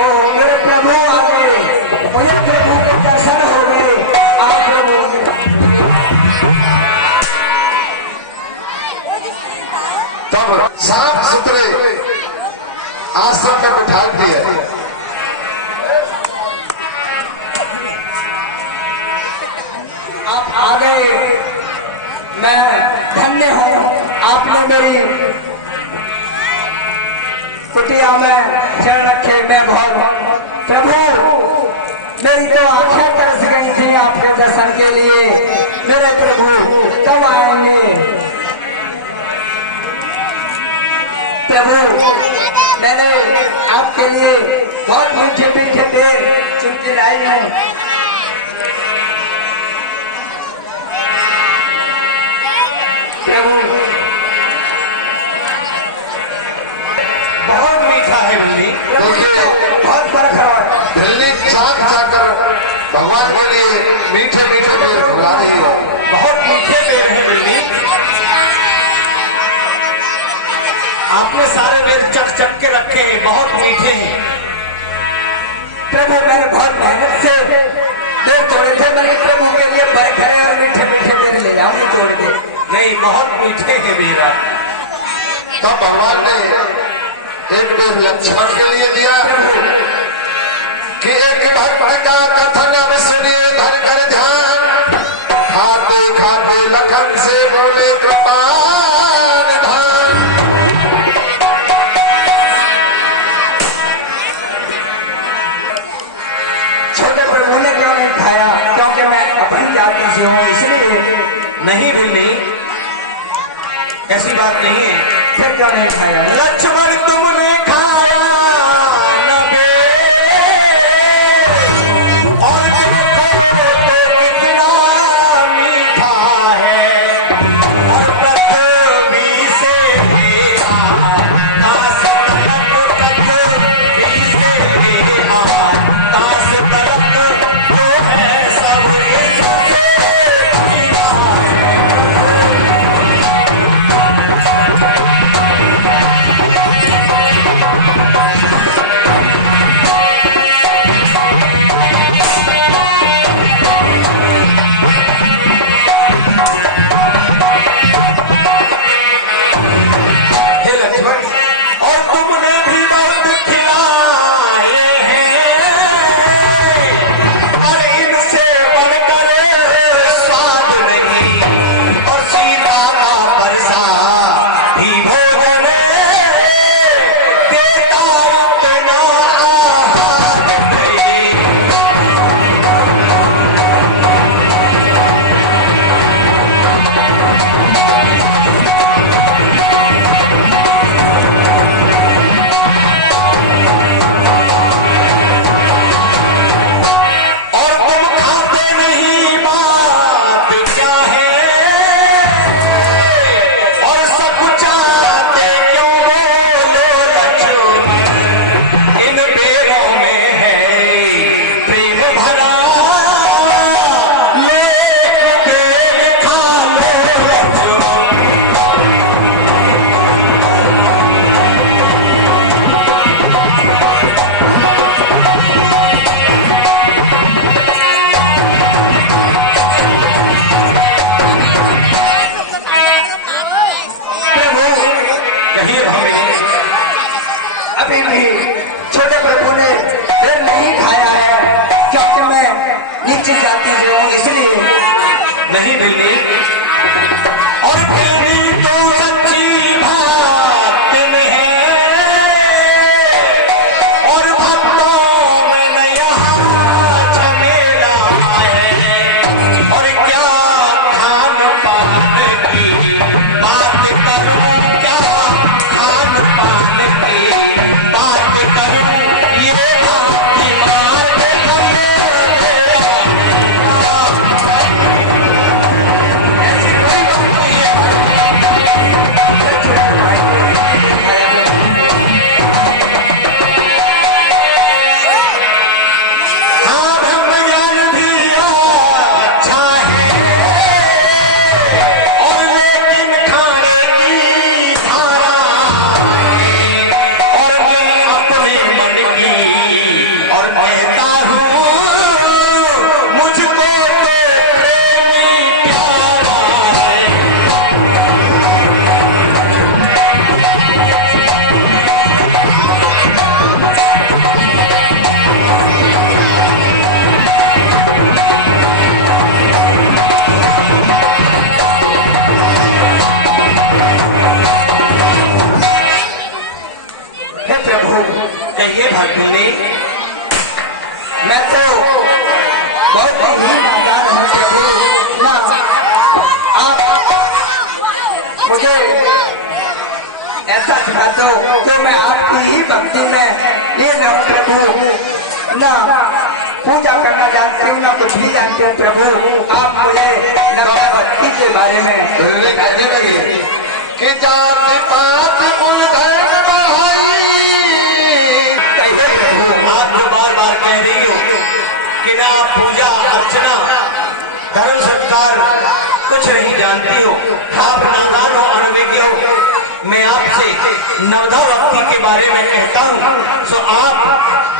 ओ मेरे प्रभु आ गए, मुझे प्रभु के दर्शन हो गए। आप प्रभु तब साफ सुथरे आश्रम में बिठा दिए। आप आ गए, मैं धन्य हूँ। आपने मेरी कुटिया में चढ़ रखे। मैं बहुत प्रभु, मेरी तो आंखें तरस गई थी आपके दर्शन के लिए। मेरे प्रभु कब आएंगे? प्रभु मैंने आपके लिए बहुत मीठे मीठे पेड़ चुन के लाई हूँ। प्रभु बहुत मीठा है बिल्ली। बहुत फर्क है। दिल्ली चाक जाकर भगवान के लिए मीठे मीठे पेड़ बुला रही है। बहुत मीठे पेड़ हैं बिल्ली। आपने सारे पेड़ चक चक के रखे हैं, बहुत मीठे हैं। प्रभु मैंने बहुत मेहनत से पेड़ तोड़े थे। मैंने प्रभु के लिए बड़े खड़े और मीठे मीठे पेड़ ले जाऊंगी तोड़ के। नहीं, बहुत मीठे हैं मेरा। तब भगवान ने एक पेड़ लक्ष्मण के लिए दिया कि एक भक्त का कथन अब सुनिए धर कर ध्यान। खाते खाते लखन से बोले कृपान धान। छोटे प्रभु ने क्यों नहीं खाया? क्योंकि मैं अपनी जाति से हूँ इसलिए। नहीं बिल्ली, ऐसी बात नहीं है। फिर क्यों नहीं खाया? लक्ष्मण तुमने खाया न बेटे, और देखो तो कितना मीठा है। और पृथ्वी से मेरा दास तलक, पृथ्वी से मेरा दास तलक जो है सब इससे मीठा है। हे लक्ष्मण, और तुमने भी बहुत खिलाए हैं, और इनसे बढ़कर स्वाद नहीं। और सीता का परसा भी भोजन देता इतना आहार नहीं। और तुम खाते नहीं, बात क्या है? और सब चाहते क्यों बोलो लक्ष्मण? इन बेरों में है प्रेम भरा, ले के खा लो लक्ष्मण। कहिए भाभी, अभी भी छोटे प्रभु ने फिर नहीं खाया है क्योंकि मैं नीची जाति से हूँ इसलिए। नहीं बिल्ली, और बिल्ली तो सच्ची बात में है, और भक्तों में न यहाँ झमेला है। और क्या खान पान की बात करूं, क्या खान पान की बात करूं, ये आपकी मार के हमें भिल्ली, मैं तो बहुत ही नादान हूँ प्रभु। ना आप मुझे ऐसा सिखा दो जो मैं आपकी ही भक्ति में ये रहूं प्रभु। ना पूजा करना जानते हूँ ना कुछ भी जानते हो प्रभु। आप मुझे नव्या भक्ति के बारे में कहने लगी कि जाति पात कुल धर्म बढ़ाई। कहिए प्रभु। आप जो बार बार कह रही हो कि ना आप पूजा अर्चना धर्म संस्कार कुछ नहीं जानती हो, आप नादान हो, अनभिज्ञ हो। मैं आपसे नवधा भक्ति के बारे में कहता हूँ, सो आप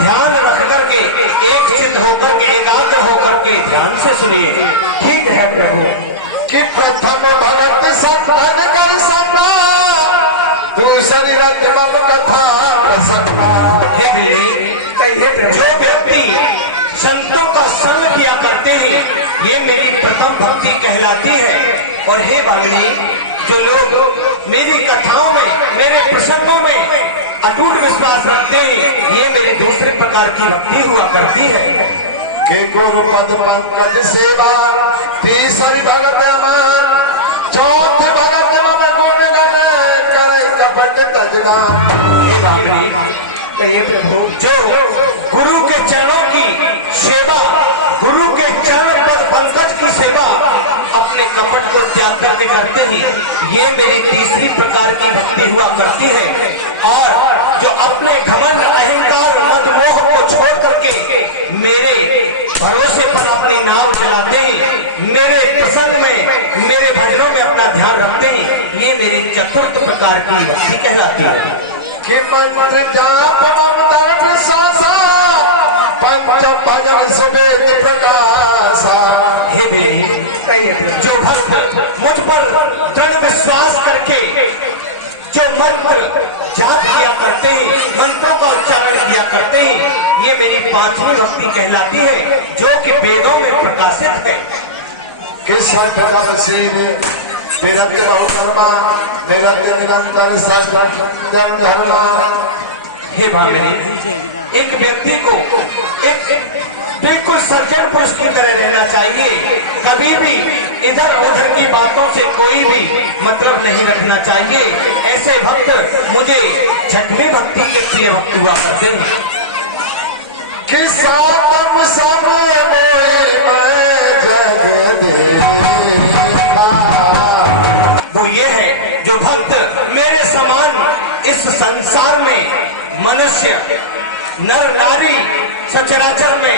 ध्यान रख करके एक चित्त होकर के एकाग्र होकर के ध्यान से सुनिए। ठीक है प्रभु। कि प्रथम भगत संतन कर सपना, दूसरी रत्नम कथा प्रसन्ना। हे बिल्ली, कहिए प्रभु। जो व्यक्ति संतों का संग किया करते हैं, ये मेरी प्रथम भक्ति कहलाती है। और हे भागिनी, जो लोग मेरी कथाओं में, मेरे प्रसंगों में अटूट विश्वास रखते हैं, ये मेरी दूसरे प्रकार की भक्ति हुआ करती है। के गुरु पद पंकज सेवा, तीसरी भगत अमन, चौथे भगत मम गुण गण, करे कपट तजना। हे भागिनी, कहिए प्रभु। जो गुरु के चरणों की सेवा, गुरु के चरण पद पंकज की सेवा अपने कपट को त्याग करके करते हैं, ये मेरी तीसरी प्रकार की भक्ति हुआ करती है। और जो अपने घमंड अहंकार मद मोह को छोड़ करके मेरे भरोसे पर अपनी नाव चलाते हैं, मेरे प्रसंग में, मेरे भजनों में अपना ध्यान रखते हैं, ये मेरी चतुर्थ प्रकार की भक्ति कहलाती है। कि मंत्र जाप मम दर्द सासा, पंच भजन सुवेद प्रकाशा। हे मेरी, कहिए प्रभु। जो भक्त मुझ पर दृढ़ विश्वास करके जो मंत्र जाप किया करते हैं, मंत्रों का उच्चारण किया करते हैं, ये मेरी पांचवी भक्ति कहलाती है, जो कि वेदों में प्रकाशित है। कि सठ नवसीर निरत बहुकर्मा, निरत निरंतर सत्यम धर्मा। हे भामिनी, एक व्यक्ति को एक बिल्कुल सज्जन पुरुष की तरह रहना चाहिए। कभी भी इधर उधर की बातों से कोई भी मतलब नहीं रखना चाहिए। ऐसे भक्त मुझे छठवीं भक्ति के प्रिय भक्त हुआ करते हैं। कि सातम समय वो ये है जो भक्त मेरे समान इस संसार में मनुष्य, नर नारी, सचराचर में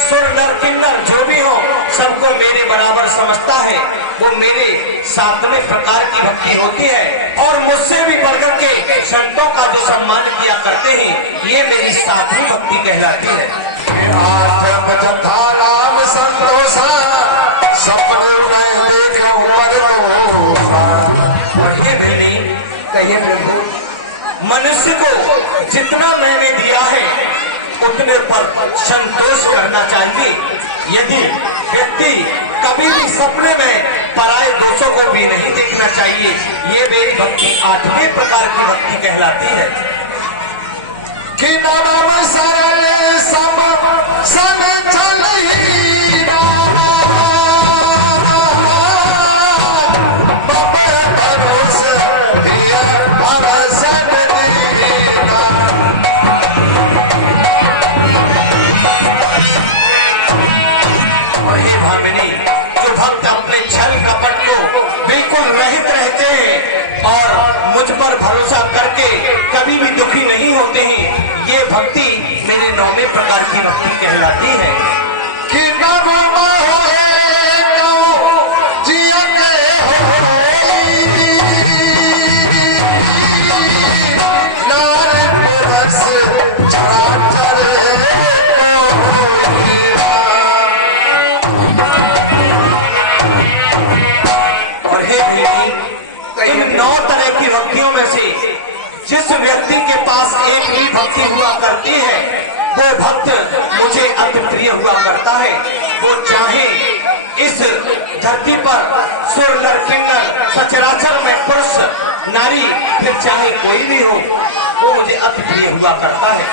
सुर नर किन्नर जो भी हो, सबको मेरे बराबर समझता है, वो मेरे सातवें प्रकार की भक्ति होती है। और मुझसे भी बढ़कर के संतों का जो सम्मान किया करते हैं, ये मेरी सातवीं भक्ति कहलाती है। आठम जथा नाम संतोषा, सपने में देखो परदोषा। और ये मैंने कहिए प्रभु। मनुष्य को जितना मैंने दिया है उतने पर संतोष करना चाहिए। यदि व्यक्ति कभी भी सपने में पराये दोषों को भी नहीं देखना चाहिए। ये मेरी भक्ति आठवें प्रकार की भक्ति कहलाती है। कि नरम सरल सम सन चलहीरा, बाबा भरोस दिया भरसन दीना। और हे भामिनी, जो भक्त अपने छल कपट को बिल्कुल रहित रहते हैं और मुझ पर भरोसा करके कभी भी दुखी नहीं होते हैं, ये भक्ति मेरे नौवें प्रकार की भक्ति कहलाती है। कि नव मोहे कौ जियते होई, नार पुरस चराचर कोइरा। और हे भीनी, इन 9 तरह की भक्तियों में से जिस व्यक्ति के पास एक ही भक्ति हुआ करती है, वो भक्त मुझे अति प्रिय हुआ करता है। वो चाहे इस धरती पर सुर नर किन्नर सचराचर में पुरुष नारी, फिर चाहे कोई भी हो, वो मुझे अति प्रिय हुआ करता है।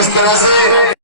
इस तरह से